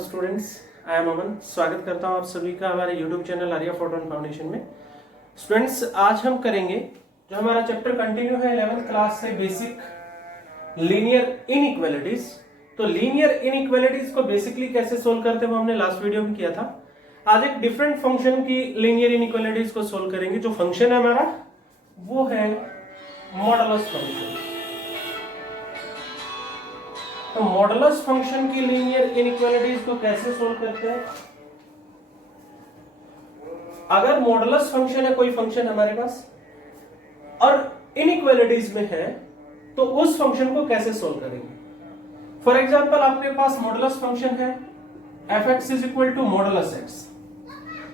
Students, I am अमन। स्वागत करता हूं आप सभी का हमारे YouTube channel Arya photon foundation में। स्टूडेंट्स, आज हम करेंगे जो हमारा चैप्टर कंटिन्यू है 11th क्लास से बेसिक लीनियर इनइक्वालिटीज। तो लीनियर इनइक्वालिटीज को बेसिकली कैसे सोल्व करते हैं वो हमने लास्ट वीडियो में किया था। आज एक डिफरेंट फंक्शन की लीनियर इनइक्वालिटीज को सोल्व करेंगे। जो फंक्शन है हमारा वो है मॉडुलस फंक्शन। तो मॉडुलस फंक्शन की लीनियर इनइक्वालिटीज को कैसे सोल्व करते हैं? अगर मॉडुलस फंक्शन है, कोई फंक्शन हमारे पास और इनइक्वालिटीज में है, तो उस फंक्शन को कैसे सोल्व करेंगे? फॉर एग्जांपल, आपके पास मॉडुलस फंक्शन है f(x) is equal to modulus x।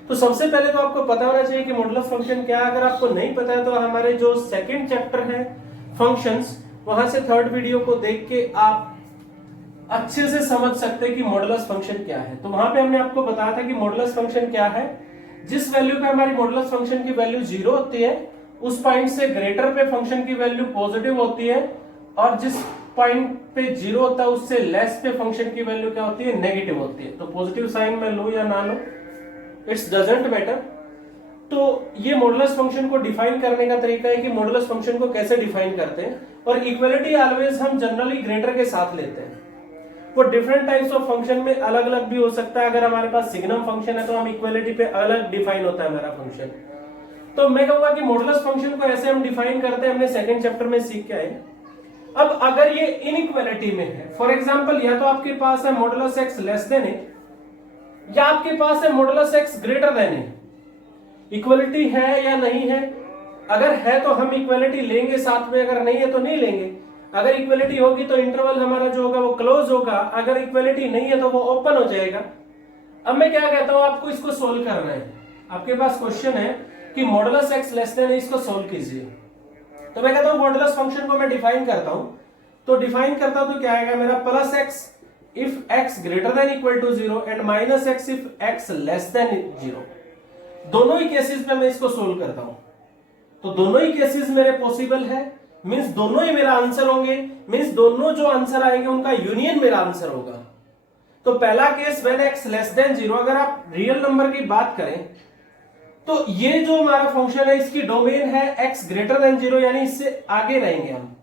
तो सबसे पहले तो आपको पता होना चाहिए कि मॉडुलस फंक्शन क्या है। अगर आपको नहीं पता है तो हमारे जो सेकंड चैप्टर है फंक्शंस, वहां से थर्ड वीडियो को देख के आप अच्छे से समझ सकते हैं कि मॉडुलस फंक्शन क्या है। तो वहां पे हमने आपको बताया था कि मॉडुलस फंक्शन क्या है। जिस वैल्यू पे हमारी मॉडुलस फंक्शन की वैल्यू 0 होती है, उस पॉइंट से ग्रेटर पे फंक्शन की वैल्यू पॉजिटिव होती है, और जिस पॉइंट पे 0 होता है उससे लेस पे फंक्शन की वैल्यू क्या होती है? नेगेटिव होती है। तो पॉजिटिव साइन में लो या ना लो, इट्स डजंट मैटर। तो ये मॉडुलस फंक्शन को डिफाइन करने का तरीका है कि मॉडुलस फंक्शन को कैसे डिफाइन करते हैं। और इक्वलिटी ऑलवेज हम जनरली ग्रेटर के साथ लेते हैं। वो डिफरेंट टाइप्स ऑफ फंक्शन में अलग अलग भी हो सकता है। अगर हमारे पास सिग्नम फंक्शन है तो हम इक्वलिटी पे अलग डिफाइन होता है हमारा फंक्शन। तो मैं कहूंगा कि मॉडुलस फंक्शन को ऐसे हम डिफाइन करते हैं, हमने सेकंड चैप्टर में सीख के आए। अब अगर ये इनइक्वालिटी में है, फॉर एग्जांपल, या तो आपके पास है मॉडुलस x लेस देन ए, या आपके पास है मॉडुलस x ग्रेटर देन ए। इक्वलिटी है या नहीं है? अगर है तो हम इक्वलिटी लेंगे साथ में, अगर नहीं है तो नहीं लेंगे। अगर इक्वलिटी होगी तो इंटरवल हमारा जो होगा वो क्लोज होगा, अगर इक्वलिटी नहीं है तो वो ओपन हो जाएगा। अब मैं क्या कहता हूं, आपको इसको सोल्व करना है। आपके पास क्वेश्चन है कि मॉडुलस x लेस देन ए, इसको सोल्व कीजिए। तो मैं कहता हूं मॉडुलस फंक्शन को मैं डिफाइन करता हूं। तो डिफाइन करता हूं तो क्या आएगा मेरा? Plus x if x greater than equal to 0 and minus x if x less than 0। दोनों ही केसेस में मैं इसको सोल्व करता हूं। तो दोनों ही केसेस मेरे पॉसिबल है, मींस दोनों ही मेरा आंसर होंगे, मींस दोनों जो आंसर आएंगे उनका यूनियन मेरा आंसर होगा। तो पहला case when x less than 0, अगर आप रियल नंबर की बात करें तो ये जो हमारा फंक्शन है इसकी डोमेन है x ग्रेटर देन 0, यानी इससे आगे रहेंगे हम।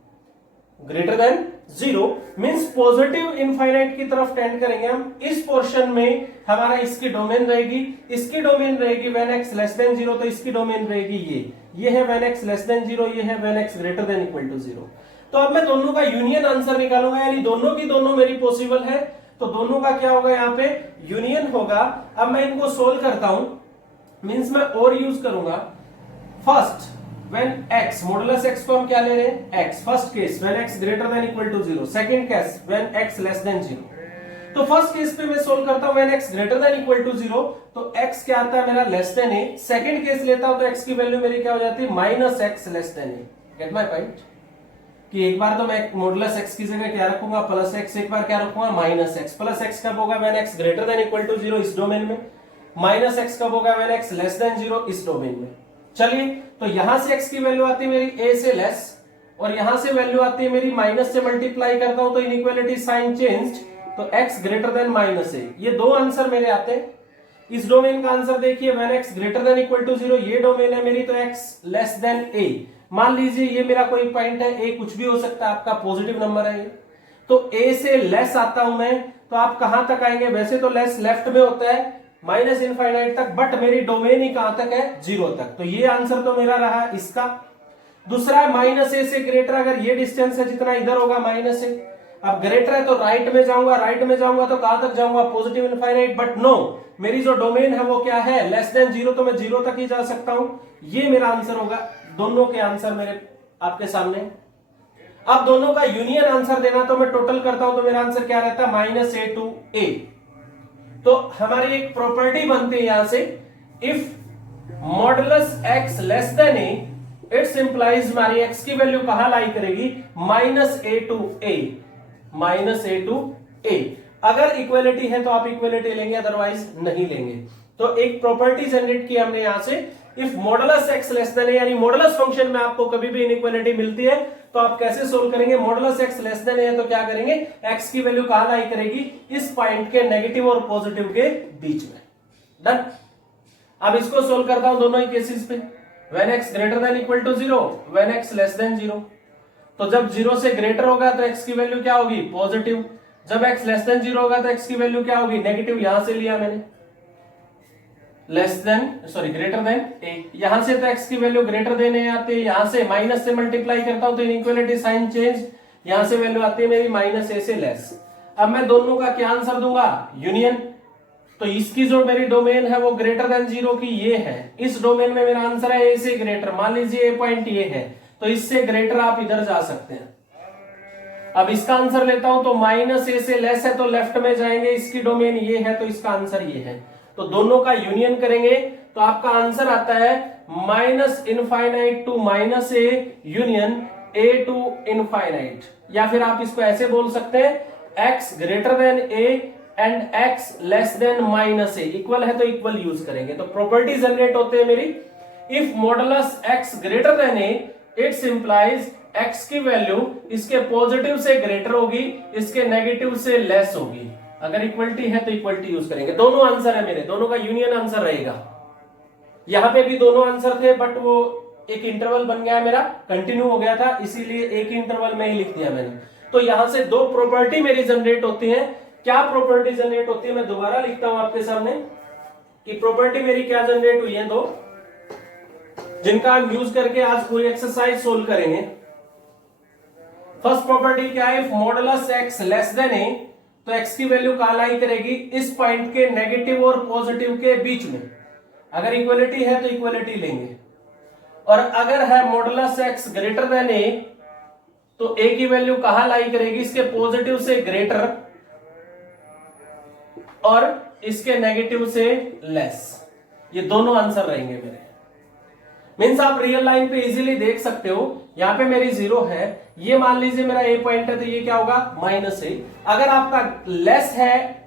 Greater than 0 means positive infinite की तरफ टेंड करेंगे हम। इस पोर्शन में हमारा इसकी डोमेन रहेगी, इसकी डोमेन रहेगी व्हेन x लेस देन 0, तो इसकी डोमेन रहेगी ये है व्हेन x लेस देन 0, ये है when x greater than equal to 0। तो अब मैं दोनों का यूनियन आंसर निकालूंगा, यानी दोनों की दोनों मेरी पॉसिबल है, तो दोनों का क्या होगा? यहाँ पे यूनियन होगा। अब मैं इनको सोल्व करता हूं, मींस मैं और यूज करूंगा। First when x, modulus x को हम क्या ले रहे हैं? x। First case when x greater than equal to 0, second case when x less than 0। तो फर्स्ट केस पे मैं सोल्व करता हूं when x greater than equal to 0, तो x क्या आता है मेरा? Less than a। Second case लेता हूं तो x की वैल्यू मेरी क्या हो जाती है? Minus x less than a। Gate my point? कि एक बार तो मैं मॉडुलस x की जगह क्या रखूंगा? Plus x। एक बार क्या रखूंगा? Minus x। प्लस x कब होगा? When x greater than equal to 0 इस डोमेन में। माइनस x कब होगा? व्हेन x लेस देन 0 इस डोमेन में। चलिए, तो यहां से x की वैल्यू आती है मेरी a से लेस, और यहां से वैल्यू आती है मेरी माइनस से मल्टीप्लाई करता हूं तो इनइक्वालिटी साइन चेंज्ड, तो x greater then minus a। ये दो आंसर मेरे आते हैं। इस डोमेन का आंसर देखिए, when x greater than equal to 0, ये डोमेन है मेरी, तो x लेस देन a। मान लीजिए ये मेरा कोई पॉइंट है, a कुछ भी हो सकता है, आपका पॉजिटिव नंबर है ये। तो a से लेस आता हूं मैं, तो आप कहां तक आएंगे? वैसे तो लेस लेफ्ट में होता है, माइनस इनफाइनाइट तक, बट मेरी डोमेन ही कहां तक है? 0 तक। तो ये आंसर तो मेरा रहा इसका। दूसरा माइनस ए से ग्रेटर, अगर ये डिस्टेंस है जितना इधर होगा माइनस ए। अब ग्रेटर है तो राइट में जाऊंगा, राइट में जाऊंगा तो कहां तक जाऊंगा? Positive infinite. बट नो, मेरी जो डोमेन है वो क्या है? लेस देन 0, तो मैं 0 तक ही जा सकता हूं। ये मेरा आंसर होगा। दोनों के आंसर मेरे आपके सामने। अब दोनों का यूनियन आंसर देना, तो मैं टोटल करता हूं तो मेरा आंसर क्या रहता है? Minus A to A. तो हमारी एक प्रॉपर्टी बनती है यहां से, if modulus x less than a, it's implies हमारी x की वैल्यू कहां लाई करेगी? Minus A to A. Minus A to A. अगर इक्वलिटी है तो आप इक्वलिटी लेंगे, अदरवाइज नहीं लेंगे। तो एक प्रॉपर्टी जनरेट की हमने यहां से, if modulus x less than a, यानी मॉडुलस फंक्शन में आपको कभी भी इनइक्वालिटी मिलती है तो आप कैसे सोल्व करेंगे? मॉडुलस एक्स लेस देन ए है तो क्या करेंगे, एक्स की वैल्यू कहां लाई करेगी, इस पॉइंट के नेगेटिव और पॉजिटिव के बीच में। डन। अब इसको सोल्व करता हूं दोनों ही केसेस पे। When x greater than equal to 0, when x less than 0। तो जब 0 से ग्रेटर होगा तो एक्स की वैल्यू क्या होगी, पॉजिटिव। जब एक्स लेस देन 0 होगा तो एक्स की वैल्यू क्या होगी, नेगेटिव। यहां से लिया मैंने ग्रेटर देन ए, यहां से तो एक्स की वैल्यू ग्रेटर देन ए आती है, यहां से माइनस से मल्टीप्लाई करता हूं तो इनइक्वालिटी साइन चेंज, यहां से वैल्यू आती है मेरी माइनस ए से लेस। अब मैं दोनों का क्या आंसर दूंगा, यूनियन। तो इसकी जो मेरी डोमेन है वो ग्रेटर देन 0 की ये है, इस डोमेन में मेरा आंसर है ए से ग्रेटर। मान लीजिए ए पॉइंट ये है, तो इससे ग्रेटर आप इधर जा सकते हैं। अब इसका आंसर लेता हूं तो माइनस ए से लेस है तो लेफ्ट में जाएंगे, इसकी डोमेन ये है तो इसका आंसर ये है। तो दोनों का यूनियन करेंगे तो आपका आंसर आता है minus infinite to minus a union a to infinite. या फिर आप इसको ऐसे बोल सकते हैं x greater than a and x less than minus a. Equal है तो इक्वल यूज करेंगे। तो प्रॉपर्टी जनरेट होते हैं मेरी, if modulus X greater than A it's implies x की वैल्यू इसके पॉजिटिव से ग्रेटर होगी, इसके नेगेटिव से लेस होगी। अगर इक्वलिटी है तो इक्वलिटी यूज करेंगे। दोनों आंसर है मेरे, दोनों का यूनियन आंसर रहेगा। यहां पे भी दोनों आंसर थे बट वो एक इंटरवल बन गया मेरा, कंटिन्यू हो गया था, इसीलिए एक इंटरवल में ही लिख दिया मैंने। तो यहां से दो प्रॉपर्टी मेरी जनरेट होती है। क्या प्रॉपर्टी जनरेट होती है मैं दोबारा लिखता हूं आपके सामने कि प्रॉपर्टी मेरी क्या जनरेट हुई है, दो, जिनका हम यूज करके आज पूरी एक्सरसाइज सोल्व करेंगे। फर्स्ट प्रॉपर्टी क्या है, if modulus X less than A, तो एक्स की वैल्यू कहां लाई करेगी, इस पॉइंट के नेगेटिव और पॉजिटिव के बीच में। अगर इक्वलिटी है तो इक्वलिटी लेंगे, और अगर है modulus X greater than A तो ए की वैल्यू कहां लाई करेगी, इसके पॉजिटिव से ग्रेटर और इसके नेगेटिव से लेस। ये दोनों आंसर रहेंगे मेरे। मीन्स आप रियल लाइन पे इजीली देख सकते हो, यहां पे मेरी 0 है, ये मान लीजिए मेरा ए पॉइंट है तो ये क्या होगा, माइनस ए। अगर आपका लेस है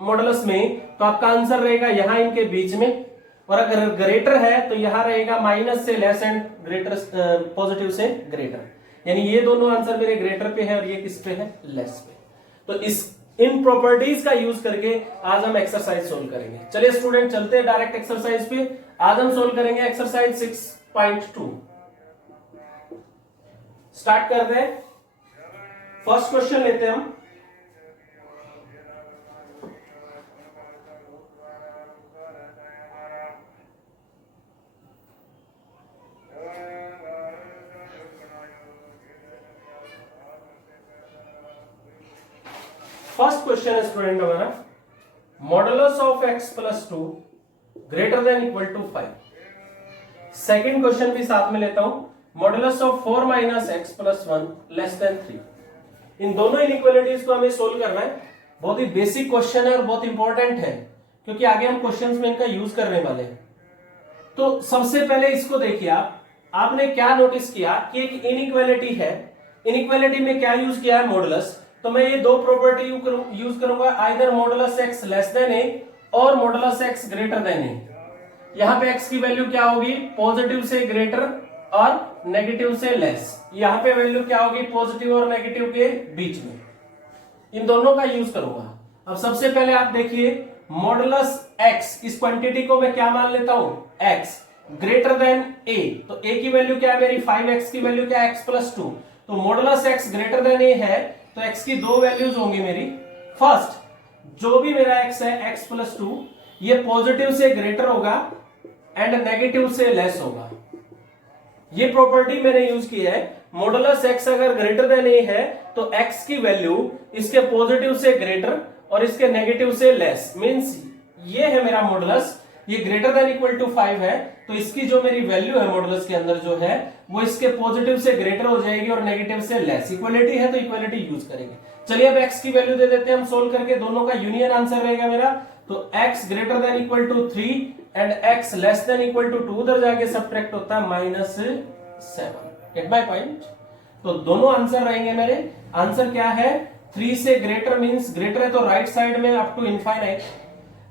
मॉडुलस में तो आपका आंसर रहेगा यहां इनके बीच में, और अगर ग्रेटर है तो यहां रहेगा माइनस से लेस एंड ग्रेटर पॉजिटिव से ग्रेटर। यानी ये दोनों आंसर मेरे ग्रेटर पे है और ये किस पे है, लेस पे। तो इन प्रॉपर्टीज का यूज करके आज हम एक्सरसाइज सोल्व करेंगे। चलिए स्टूडेंट चलते हैं डायरेक्ट एक्सरसाइज पे। आज हम सोल्व करेंगे एक्सरसाइज 6.2। स्टार्ट करते हैं। फर्स्ट क्वेश्चन लेते हैं हम। फर्स्ट क्वेश्चन है स्टूडेंट हमारा, modulus of x plus 2 greater than equal to 5। Second question भी साथ में लेता हूं, modulus of 4 minus x plus 1 less than 3। इन दोनों इनइक्वालिटीज को हमें सोल्व करना है। बहुत ही बेसिक क्वेश्चन है और बहुत इंपॉर्टेंट है, क्योंकि आगे हम क्वेश्चंस में इनका यूज करने वाले हैं। तो सबसे पहले इसको देखिए, आपने क्या नोटिस किया कि एक इनइक्वालिटी है, इनइक्वालिटी में क्या यूज किया है, मॉडुलस। तो मैं ये दो प्रॉपर्टी यूज करूंगा, either modulus X less than A और modulus X greater than A. यहां पे एक्स की वैल्यू क्या होगी, पॉजिटिव से ग्रेटर और नेगेटिव से लेस। यहां पे वैल्यू क्या होगी, पॉजिटिव और नेगेटिव के बीच में। इन दोनों का यूज करूंगा। अब सबसे पहले आप देखिए, मॉडुलस एक्स, इस क्वांटिटी को मैं क्या मान लेता हूं, एक्स ग्रेटर देन ए। तो ए की वैल्यू क्या है मेरी 5, एक्स की वैल्यू क्या है, एक्स प्लस 2। तो मॉडुलस एक्स ग्रेटर देन ए है तो x की दो वैल्यूज होंगी मेरी। फर्स्ट, जो भी मेरा x है x प्लस 2, ये पॉजिटिव से ग्रेटर होगा एंड नेगेटिव से लेस होगा। ये प्रॉपर्टी मैंने यूज की है। मॉडुलस x अगर ग्रेटर देन a है तो x की वैल्यू इसके पॉजिटिव से ग्रेटर और इसके नेगेटिव से लेस। मींस ये है मेरा मॉडुलस, ये ग्रेटर देन इक्वल टू 5 है, तो इसकी जो मेरी वैल्यू है मॉडुलस के अंदर जो है वो इसके पॉजिटिव से ग्रेटर हो जाएगी और नेगेटिव से लेस। इक्वलिटी है तो इक्वलिटी यूज करेंगे। चलिए अब x की वैल्यू दे देते हैं हम सोल्व करके, दोनों का यूनियन आंसर रहेगा मेरा। तो x greater than equal to 3 and x less than equal to 2, उधर जाके सब्ट्रैक्ट होता है -7। Get my point. तो दोनों आंसर रहेंगे मेरे। आंसर क्या है, 3 से ग्रेटर मींस ग्रेटर है तो राइट साइड में अप टू इनफाइनाइट,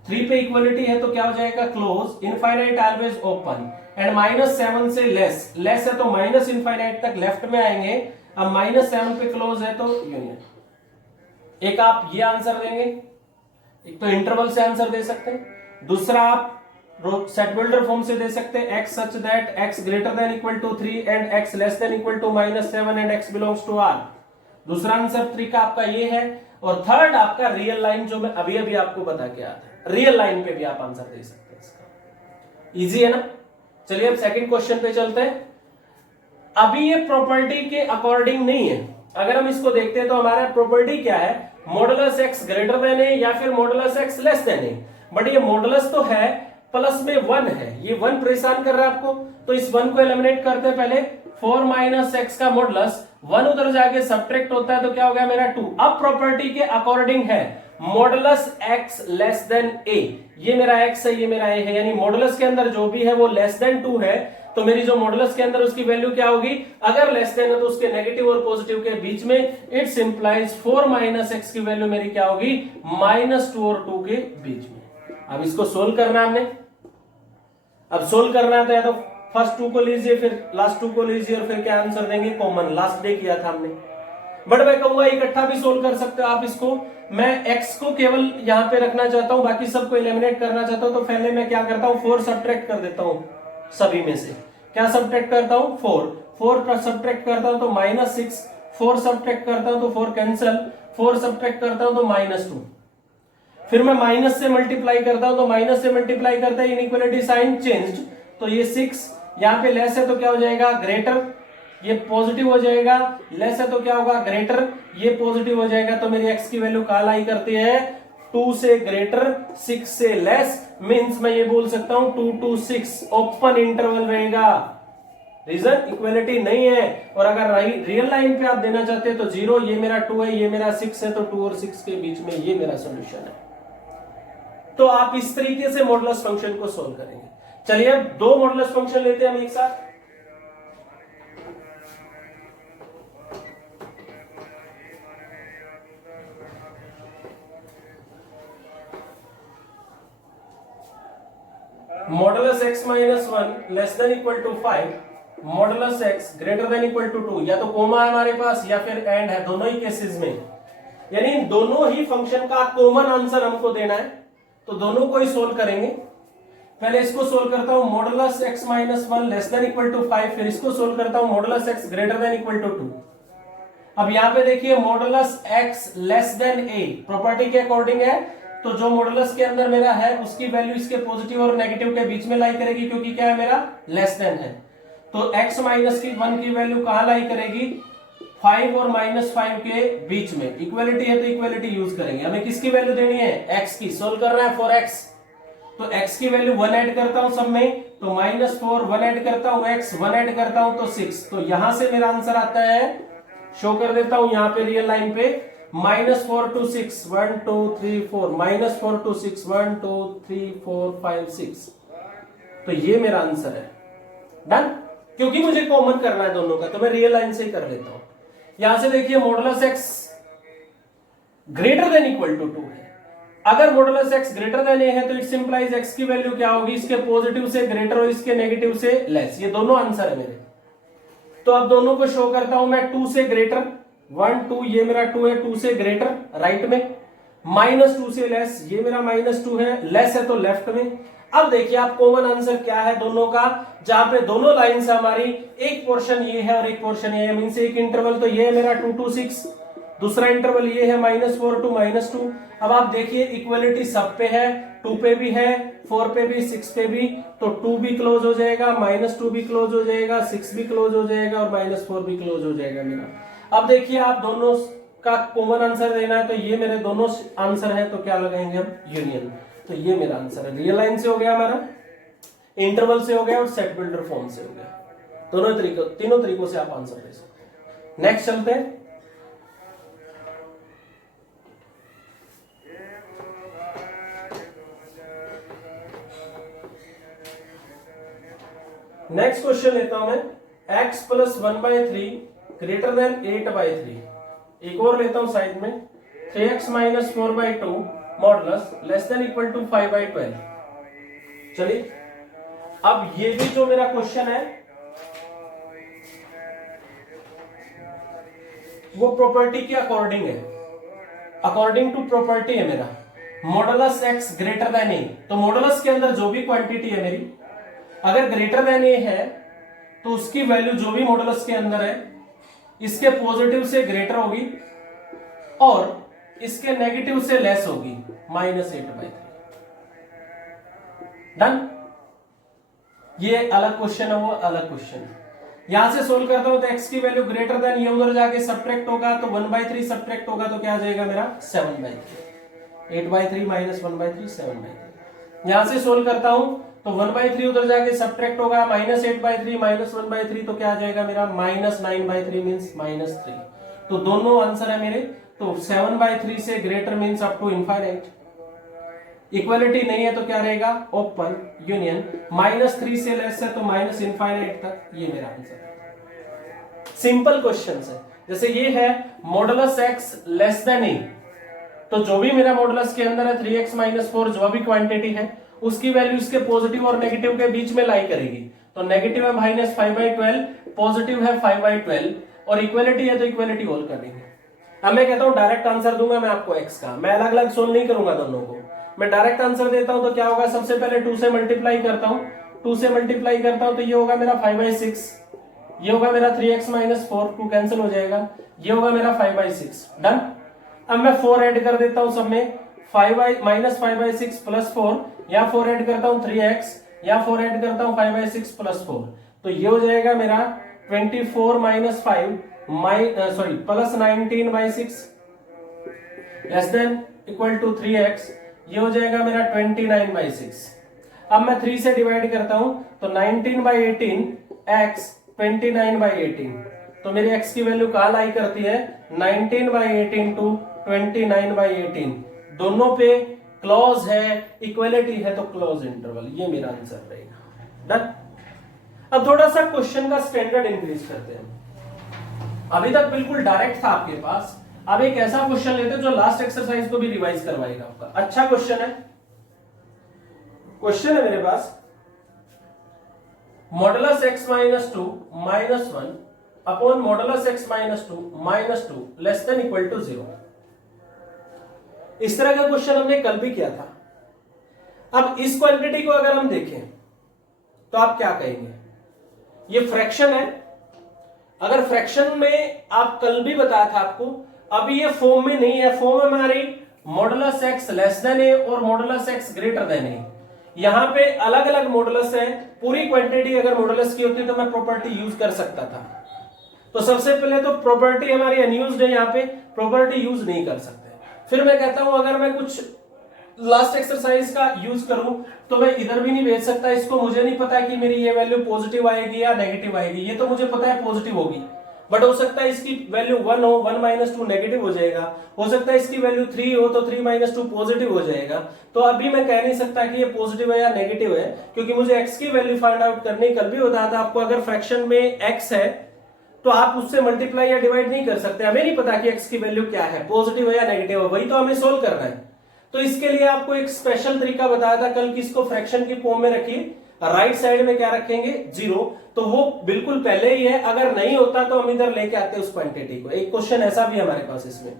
3 पे इक्वलिटी है तो क्या हो जाएगा, close, infinite always open, and -7 से लेस, लेस है तो माइनस इनफाइनाइट तक लेफ्ट में आएंगे अब -7 पे क्लोज है तो यूनियन। एक आप ये आंसर देंगे, एक तो इंटरवल से आंसर दे सकते हैं, दूसरा आप सेट बिल्डर फॉर्म से दे सकते हैं, x such that x greater than equal to 3 and x less than equal to -7 and x belongs to R। दूसरा आंसर 3 का आपका ये है। और थर्ड आपका रियल लाइन, जो मैं अभी अभी आपको बता के आया था, रियल लाइन पे भी आप आंसर दे सकते हैं इसका। इजी है ना। चलिए अब सेकंड क्वेश्चन पे चलते हैं। अभी ये प्रॉपर्टी के अकॉर्डिंग नहीं है। अगर हम इसको देखते हैं तो हमारा प्रॉपर्टी क्या है, मॉडुलस x ग्रेटर देन ए या फिर modulus x less than A. But ये मॉडुलस तो है, प्लस में 1 है, ये 1 परेशान कर रहा है आपको, तो इस 1 को एलिमिनेट करते हैं पहले। 4 माइनस एक्स का मॉडुलस 1 उधर जाके सब्ट्रैक्ट होता है तो क्या हो गया मेरा 2। अब प्रॉपर्टी के अकॉर्डिंग है modulus x less than a, ये मेरा x है, ये मेरा a है, यानी मॉडुलस के अंदर जो भी है वो लेस देन 2 है। तो मेरी जो मॉडुलस के अंदर उसकी वैल्यू क्या होगी, अगर लेस देन है तो उसके नेगेटिव और पॉजिटिव के बीच में इट्स इंप्लाइज 4 माइनस एक्स की वैल्यू मेरी क्या होगी, -2 और 2 के बीच में। अब इसको सोल्व करना हमने। अब सोल्व करना है तो या तो फर्स्ट 2 को लीजिए, फिर लास्ट 2 को लीजिए, और फिर क्या आंसर देंगे, कॉमन। लास्ट डे किया था हमने, बट मैं कहूंगा इकट्ठा भी सोल्व कर सकते हो आप इसको। मैं x को केवल यहां पे रखना चाहता हूं, बाकी सबको एलिमिनेट करना चाहता हूं, तो पहले मैं क्या करता हूं, 4 सब्ट्रैक्ट कर देता हूं सभी में से। क्या सब्ट्रैक्ट करता हूं, 4 सब्ट्रैक्ट करता हूं तो -6, 4 सब्ट्रैक्ट करता हूं तो 4 कैंसिल, 4 सब्ट्रैक्ट करता हूं तो -2, फिर मैं माइनस से मल्टीप्लाई करता हूं तो माइनस से मल्टीप्लाई करता है, इनइक्वालिटी साइन चेंज्ड, तो ये 6 यहां पे लेस है तो क्या हो जाएगा, ग्रेटर, ये पॉजिटिव हो जाएगा, लेस है तो क्या होगा, ग्रेटर, ये पॉजिटिव हो जाएगा। तो मेरी x की वैल्यू कहां लाई करती है, 2 से ग्रेटर 6 से लेस, मींस मैं ये बोल सकता हूं 2 to 6 ओपन इंटरवल रहेगा। रीजन इक्वालिटी नहीं है। और अगर रियल लाइन पे आप देना चाहते हैं तो 0, ये मेरा 2 है, ये मेरा 6 है, तो 2 और 6 के बीच में ये मेरा सॉल्यूशन है। तो आप इस तरीके से मॉडुलस फंक्शन को सोल्व करेंगे। चलिए अब 2 मॉडुलस फंक्शन लेते हैं हम एक साथ। Modulus x minus 1 less than equal to 5, modulus x greater than equal to 2, या तो कोमा है हमारे पास या फिर एंड है, दोनों ही केसेस में, यानी इन दोनों ही फंक्शन का कॉमन आंसर हमको देना है, तो दोनों को ही सोल्व करेंगे। पहले इसको सोल्व करता हूं, modulus x minus 1 less than equal to 5, फिर इसको सोल्व करता हूं, modulus x greater than equal to 2। अब यहां पे देखिए modulus x less than a property के अकॉर्डिंग है, तो जो मॉडुलस के अंदर मेरा है उसकी वैल्यू इसके पॉजिटिव और नेगेटिव के बीच में लाई करेगी, क्योंकि क्या है मेरा लेस देन है। तो x माइनस 1 की वैल्यू कहां लाई करेगी, 5 और -5 के बीच में। इक्वालिटी है तो इक्वालिटी यूज करेंगे। हमें किसकी वैल्यू देनी है, x की। सोल्व करना है फॉर x, तो x की वैल्यू 1 ऐड करता हूं सब में, तो -4, 1 ऐड करता हूं x, 1 ऐड करता हूं तो 6। तो यहां से मेरा आंसर आता है, शो कर देता हूं यहां पे रियल लाइन पे, -4 to 6, 1 2 3 4, -4 to 6, 1 2 3 4 5 6। तो ये मेरा आंसर है। डन। क्योंकि मुझे कॉमन करना है दोनों का, तो मैं रियल लाइन से ही कर लेता हूं। यहां से देखिए modulus x greater than equal to 2 है। अगर modulus x greater than a है तो इट्स इंप्लाइज x की वैल्यू क्या होगी, इसके पॉजिटिव से ग्रेटर और इसके नेगेटिव से लेस। ये दोनों आंसर है मेरे। तो अब दोनों को शो करता हूं मैं, 2 से ग्रेटर, 1 2, ये मेरा 2 है, 2 से ग्रेटर राइट में, -2 से लेस, ये मेरा -2 है, लेस है तो लेफ्ट में। अब देखिए आप कॉमन आंसर क्या है दोनों का, जहां पे दोनों लाइन से हमारी एक पोर्शन ये है और एक पोर्शन ये है, मींस एक इंटरवल तो ये है मेरा 2 to 6, दूसरा इंटरवल ये है -4 to -2। अब आप देखिए इक्वलिटी सब पे है, 2 पे भी है, 4 पे भी, 6 पे भी, तो 2 भी क्लोज हो जाएगा, -2 भी क्लोज हो जाएगा, 6 भी क्लोज हो जाएगा और -4 भी क्लोज हो जाएगा मेरा। अब देखिए आप दोनों का कॉमन आंसर देना है, तो ये मेरे दोनों आंसर है, तो क्या लगाएंगे हम, यूनियन। तो ये मेरा आंसर है। रियल लाइन से हो गया हमारा, इंटरवल से हो गया और सेट बिल्डर फॉर्म से हो गया। तीनों तरीकों से आप आंसर दे सकते हैं। नेक्स्ट चलते हैं। नेक्स्ट क्वेश्चन लेता हूं मैं, x प्लस 1/3 ग्रेटर देन 8/3। एक और लेता हूं साइड में, 3x minus 4/2 modulus less than equal to 5/12। चलिए अब ये भी जो मेरा क्वेश्चन है, वो प्रॉपर्टी के अकॉर्डिंग है, अकॉर्डिंग टू प्रॉपर्टी है मेरा modulus X greater than A. तो मॉडुलस के अंदर जो भी क्वांटिटी है मेरी अगर ग्रेटर देन ए है तो उसकी वैल्यू जो भी मॉडुलस के अंदर है इसके पॉजिटिव से ग्रेटर होगी और इसके नेगेटिव से लेस होगी -8/3। डन। ये अलग क्वेश्चन है, वो अलग क्वेश्चन है। यहां से सोल्व करता हूं तो x की वैल्यू ग्रेटर देन ये उधर जाके सब्ट्रैक्ट होगा तो 1/3 सब्ट्रैक्ट होगा तो क्या आ जाएगा मेरा 7/3। 8/3 - 1/3 7/3। यहां से सोल्व करता हूं तो 1/3 उधर जाके सब्ट्रैक्ट होगा -8/3 - 1/3 तो क्या आ जाएगा मेरा -9/3 मींस -3। तो दोनों आंसर है मेरे। तो 7/3 से greater means up to infinite. Equality नहीं है तो क्या रहेगा ओपन यूनियन। -3 से लेस है तो -इनफाइनाइट तक। ये मेरा आंसर है। सिंपल क्वेश्चंस है। जैसे ये है modulus x less than A, तो जो भी मेरा मॉडुलस के अंदर है 3x - 4 जो भी क्वांटिटी है उसकी वैल्यू इसके पॉजिटिव और नेगेटिव के बीच में लाई करेगी। तो नेगेटिव है -5/12, पॉजिटिव है 5/12 और इक्वालिटी है तो इक्वालिटी होल कर देंगे। अब मैं कहता हूं डायरेक्ट आंसर दूंगा मैं आपको x का, मैं अलग अलग सोल्व नहीं करूंगा दोनों को, मैं डायरेक्ट आंसर देता हूं तो क्या होगा सबसे पहले 2 से मल्टीप्लाई करता हूं, 2 से मल्टीप्लाई करता हूं तो ये होगा मेरा 5/6, ये होगा मेरा 3x - 4 2 कैंसिल हो जाएगा, ये होगा मेरा 5/6। डन। अब मैं 4 ऐड कर देता हूं सब में, -5/6 + 4 या 4 ऐड करता हूं 3x या 4 ऐड करता हूं 5/6 + 4 तो ये हो जाएगा मेरा 24 - 5 plus 19/6 less than equal to 3x, ये हो जाएगा मेरा 29/6। अब मैं 3 से डिवाइड करता हूं तो 19/18 x 29/18 तो मेरी x की वैल्यू कहां लाई करती है 19/18 टू 29/18। दोनों पे क्लोज है, इक्वलिटी है तो क्लोज इंटरवल। ये मेरा आंसर रहेगा। डन। अब थोड़ा सा क्वेश्चन का स्टैंडर्ड इंक्रीज करते हैं। अभी तक बिल्कुल डायरेक्ट था आपके पास, अब एक ऐसा क्वेश्चन लेते हैं जो लास्ट एक्सरसाइज को भी रिवाइज करवाएगा आपका। अच्छा क्वेश्चन है, क्वेश्चन है मेरे पास modulus x - 2 - 1 upon modulus x - 2 - 2 less than equal to 0। इस तरह का क्वेश्चन हमने कल भी किया था। अब इस क्वांटिटी को अगर हम देखें तो आप क्या कहेंगे, ये फ्रैक्शन है। अगर फ्रैक्शन में आप कल भी बताया था आपको, अभी ये फॉर्म में नहीं है, फॉर्म में हमारी modulus x less than A और modulus x greater than A. यहां पे अलग अलग मॉडुलस है, पूरी क्वांटिटी अगर मॉडुलस की होती तो मैं प्रॉपर्टी यूज कर सकता था। तो सबसे पहले तो प्रॉपर्टी हमारी अनयूज्ड है, यहां पे प्रॉपर्टी यूज नहीं कर सकते। फिर मैं कहता हूं अगर मैं कुछ लास्ट एक्सरसाइज का यूज करूं तो मैं इधर भी नहीं भेज सकता इसको, मुझे नहीं पता कि मेरी ये वैल्यू पॉजिटिव आएगी या नेगेटिव आएगी। ये तो मुझे पता है पॉजिटिव होगी, बट हो सकता है इसकी वैल्यू 1 हो, 1 - 2 नेगेटिव हो जाएगा। हो सकता है इसकी वैल्यू 3 हो तो 3 - 2 पॉजिटिव हो जाएगा। तो अभी मैं कह नहीं सकता कि ये पॉजिटिव है या नेगेटिव है, क्योंकि मुझे x की वैल्यू फाइंड आउट करनी। कल भी बताया था आपको, अगर फ्रैक्शन में x है तो आप उससे मल्टीप्लाई या डिवाइड नहीं कर सकते। हमें नहीं पता कि x की वैल्यू क्या है, पॉजिटिव है या नेगेटिव है, वही तो हमें सोल्व करना है। तो इसके लिए आपको एक स्पेशल तरीका बताया था कल कि इसको फ्रैक्शन की फॉर्म में रखिए, राइट साइड में क्या रखेंगे 0, तो वो बिल्कुल पहले ही है। अगर नहीं होता तो हम इधर लेके आते उस क्वांटिटी को। एक क्वेश्चन ऐसा भी हमारे पास इसमें,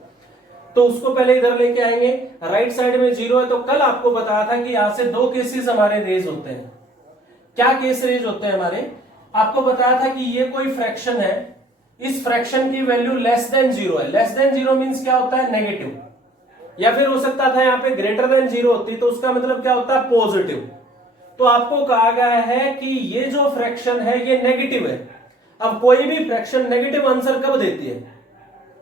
तो उसको पहले इधर लेके आएंगे, राइट साइड में 0 है। तो कल आपको बताया था कि यहां से 2 केसेस हमारे रेज होते हैं। क्या केस रेज होते हैं हमारे, आपको बताया था कि ये कोई फ्रैक्शन है, इस फ्रैक्शन की वैल्यू लेस देन 0 है। लेस देन 0 मींस क्या होता है नेगेटिव, या फिर हो सकता था यहाँ पे ग्रेटर देन 0 होती तो उसका मतलब क्या होता है पॉजिटिव। तो आपको कहा गया है कि ये जो फ्रैक्शन है ये नेगेटिव है। अब कोई भी फ्रैक्शन नेगेटिव आंसर कब देती है,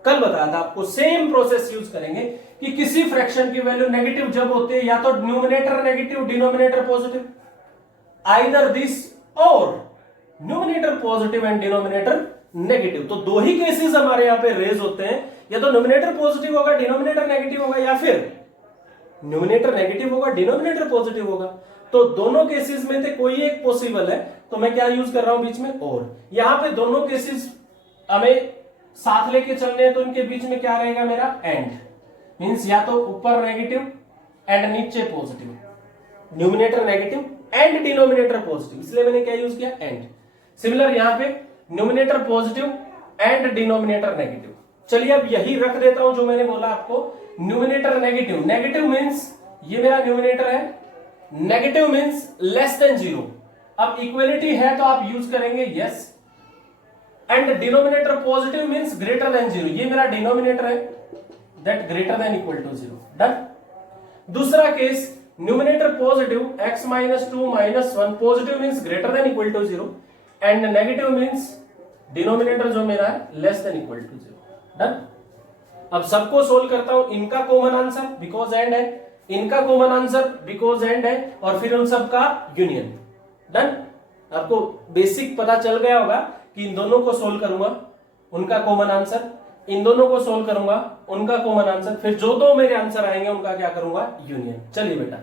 कल बताया था आपको। सेम प्रोसेस यूज करेंगे कि किसी फ्रैक्शन की वैल्यू नेगेटिव जब होती है, या तो numerator negative denominator positive, either this और numerator positive and denominator negative. तो 2 ही केसेस हमारे यहां पे रेज होते हैं, या तो न्यूमिनेटर पॉजिटिव होगा डिनोमिनेटर नेगेटिव होगा, या फिर न्यूमिनेटर नेगेटिव होगा डिनोमिनेटर पॉजिटिव होगा। तो दोनों केसेस में से कोई एक पॉसिबल है, तो मैं क्या यूज कर रहा हूं बीच में और। यहां पे दोनों केसेस हमें साथ लेके चलने हैं, तो इनके बीच में क्या रहेगा मेरा एंड, मींस या तो ऊपर नेगेटिव एंड नीचे positive, numerator negative and denominator positive, इसलिए मैंने क्या यूज किया एंड। सिमिलर यहां पे numerator positive and denominator negative, चलिए अब यही रख देता हूं जो मैंने बोला आपको, न्यूमिनेटर नेगेटिव, नेगेटिव मींस ये मेरा न्यूमिनेटर है, नेगेटिव मींस लेस देन 0। अब इक्वलिटी है तो आप यूज करेंगे yes, and denominator positive means greater than 0, ये मेरा डिनोमिनेटर है, that greater than equal to 0। Done. दूसरा case, numerator positive x - 2 - 1, positive means greater than equal to 0, and negative means denominator जो मेरा है less than equal to 0। Done. अब सबको solve करता हूं, इनका कॉमन आंसर बिकॉज एंड है, इनका कॉमन आंसर बिकॉज एंड है, और फिर उन सब का यूनियन। डन। आपको बेसिक पता चल गया होगा कि इन दोनों को सोल्व करूंगा, उनका कॉमन आंसर, इन दोनों को सोल्व करूंगा, उनका कॉमन आंसर, फिर जो दो मेरे आंसर आएंगे उनका क्या करूंगा, यूनियन। चलिए बेटा,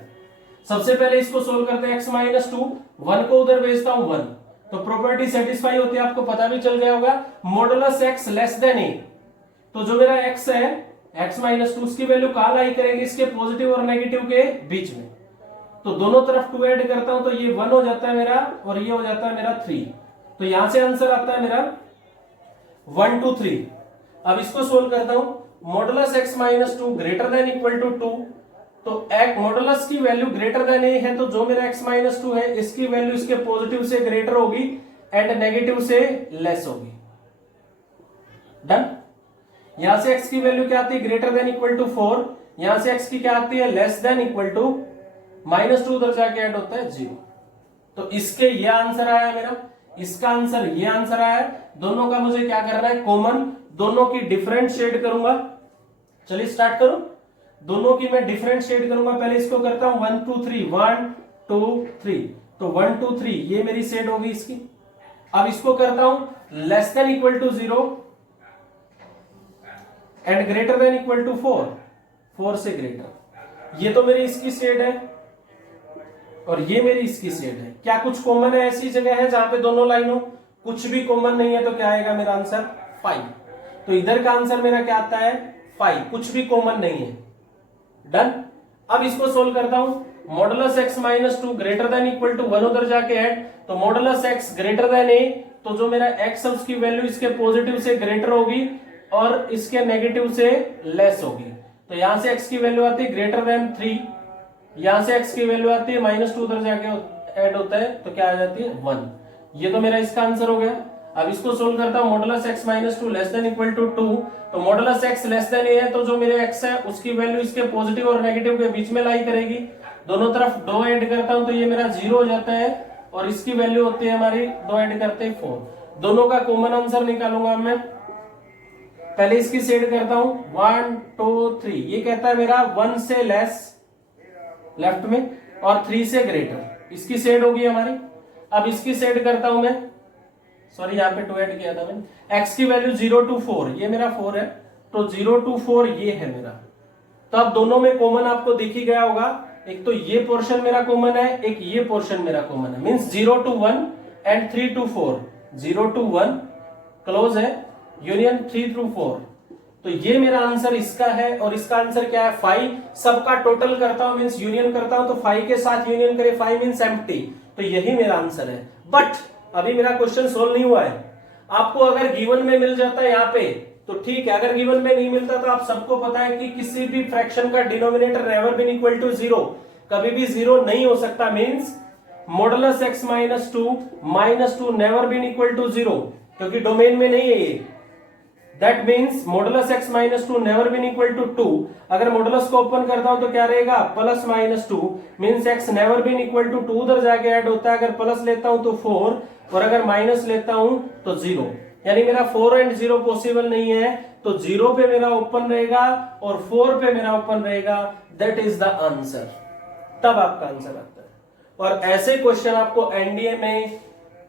सबसे पहले इसको सोल्व करते हैं, x - 2, 1 को उधर भेजता हूं 1, तो प्रॉपर्टी सेटिस्फाई होती है, आपको पता भी चल गया होगा, modulus x less than a। तो जो मेरा x है, x - 2, उसकी वैल्यू कहां लाई करेंगे, इसके पॉजिटिव और नेगेटिव के बीच में, तो दोनों तरफ 2 ऐड करता हूं तो ये 1 हो जाता है मेरा, और ये हो जाता है मेरा 3, तो यहां से आंसर आता है मेरा 1 2 3। अब इसको सोल्व करता हूं, modulus x - 2 greater than equal to 2, तो मॉडुलस की वैल्यू ग्रेटर देन a है, तो जो मेरा x - 2 है इसकी वैल्यू इसके पॉजिटिव से ग्रेटर होगी एंड नेगेटिव से लेस होगी। डन। यहां से x की वैल्यू क्या आती है, ग्रेटर देन इक्वल टू 4, यहां से x की क्या आती है, लेस देन इक्वल टू -2, उधर जाके ऐड होता है 0। तो इसके ये आंसर आया मेरा, इसका आंसर ये आंसर आया, दोनों का मुझे क्या करना है, कॉमन, दोनों की डिफरेंशिएट करूंगा। चलिए स्टार्ट करूं, दोनों की मैं डिफरेंशिएट करूंगा। पहले इसको करता हूं 1 2 3, 1 2 3, तो 1 2 3 ये मेरी सेट होगी इसकी। अब इसको करता हूं less than equal to 0 and greater than equal to 4, 4 से ग्रेटर, ये तो मेरी इसकी सेट है और ये मेरी इसकी सेट है। क्या कुछ कॉमन है, ऐसी जगह है जहां पे दोनों लाइनों कुछ भी कॉमन नहीं है, तो क्या आएगा मेरा आंसर 5। तो इधर का आंसर मेरा क्या आता है 5, कुछ भी कॉमन नहीं है। डन। अब इसको सोल्व करता हूं, modulus x - 2 greater than equal to 1 उधर जाके ऐड, तो modulus x greater than a, तो जो मेरा x है उसकी वैल्यू इसके पॉजिटिव से ग्रेटर होगी और इसके नेगेटिव से लेस होगी। तो यहां से x की वैल्यू आती है ग्रेटर देन 3, यहां से x की वैल्यू आती है -2 उधर जाके ऐड होता है, तो क्या आ जाती है 1। ये तो मेरा इसका आंसर हो गया। अब इसको सोल्व करता हूं, modulus x - 2 less than equal to 2, तो modulus x less than a है, तो जो मेरे x है उसकी वैल्यू इसके पॉजिटिव और नेगेटिव के बीच में लाई करेगी, दोनों तरफ 2 ऐड करता हूं तो ये मेरा 0 हो जाता है, और इसकी वैल्यू होती है हमारी 2 ऐड करते ही 4। दोनों का कॉमन आंसर निकालूंगा मैं, पहले इसकी सेट करता हूं 1 2 3, ये कहता है मेरा 1 से लेस लेफ्ट में और 3 से ग्रेटर, इसकी सेट होगी हमारी। अब इसकी सेट करता हूं मैं, सॉरी यहाँ पे 2 ऐड किया था मैंने, x की वैल्यू 0 to 4, ये मेरा 4 है, तो 0 to 4 ये है मेरा। तो अब दोनों में कॉमन आपको दिख ही गया होगा, एक तो ये पोर्शन मेरा कॉमन है, एक ये पोर्शन मेरा कॉमन है, means 0 to 1 and 3 to 4, 0 to 1 close है, यूनियन 3 to 4, तो ये मेरा आंसर इसका है, और इसका आंसर क्या है 5। सबका टोटल करता हूं मींस यूनियन करता हूं, तो 5 के साथ यूनियन करे 5 मींस एम्प्टी, तो यही मेरा आंसर है। बट अभी मेरा क्वेश्चन सोल्व नहीं हुआ है, आपको अगर गिवन में मिल जाता है यहाँ पे तो ठीक है, अगर गिवन में नहीं मिलता तो आप सबको पता है कि किसी भी फ्रैक्शन का denominator never been equal to 0, कभी भी 0 नहीं हो सकता, means modulus x - 2 never been equal to 0, क्योंकि डोमेन में नहीं है ये। That means modulus x - 2 never been equal to 2। अगर मॉडुलस को ओपन करता हूं तो क्या रहेगा +-2 means x never been equal to 2 उधर जाके ऐड होता है, अगर प्लस लेता हूं तो 4 और अगर माइनस लेता हूं तो 0, यानी मेरा 4 एंड 0 पॉसिबल नहीं है, तो 0 पे मेरा ओपन रहेगा और 4 पे मेरा ओपन रहेगा, दैट इज द आंसर। तब आपका आंसर आता है। और ऐसे क्वेश्चन आपको एनडीए में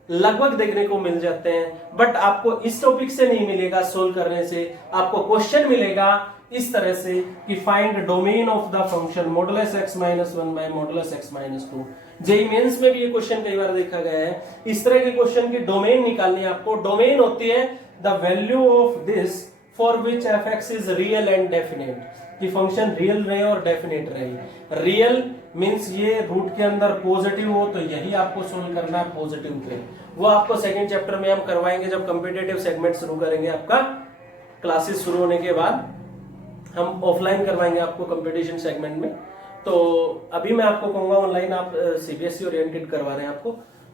लगभग देखने को मिल जाते हैं, बट आपको इस टॉपिक से नहीं मिलेगा सोल्व करने से, आपको क्वेश्चन मिलेगा इस तरह से कि find domain of the function modulus x - 1 by modulus x - 2। JEE mains में भी ये क्वेश्चन कई बार देखा गया है, इस तरह के क्वेश्चन की डोमेन निकालनी है आपको। डोमेन होती है the value of this for which f(x) is real and definite, कि फंक्शन रियल रहे और डेफिनेट रहे। रियल मींस ये रूट के अंदर पॉजिटिव हो, तो यही आपको सोल्व करना है पॉजिटिव पे। वो आपको सेकंड चैप्टर में हम करवाएंगे जब कॉम्पिटिटिव सेगमेंट शुरू करेंगे आपका क्लासेस शुरू होने के बाद हम ऑफलाइन करवाएंगे आपको कंपटीशन सेगमेंट में। तो अभी मैं आपको कहूँगा ऑनलाइन आप सीबीएसई ओरिएंटेड करवा रहे हैं आपको,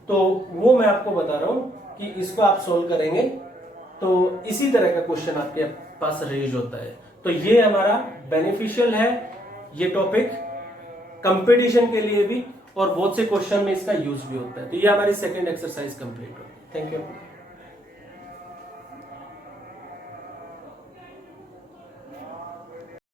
तो वो मैं आपको बता रहा हूँ कि इसको आप सोल्व करेंगे तो इसी तरह का क्वेश्चन आपके पास रेज होता है। तो ये हमारा बेनिफिशियल है ये टॉपिक कंपटीशन के लिए भी, और बहुत से क्वेश्चन में इसका यूज भी होता है। तो ये हमारी सेकंड एक्सरसाइज कंप्लीट होती है। Thank you.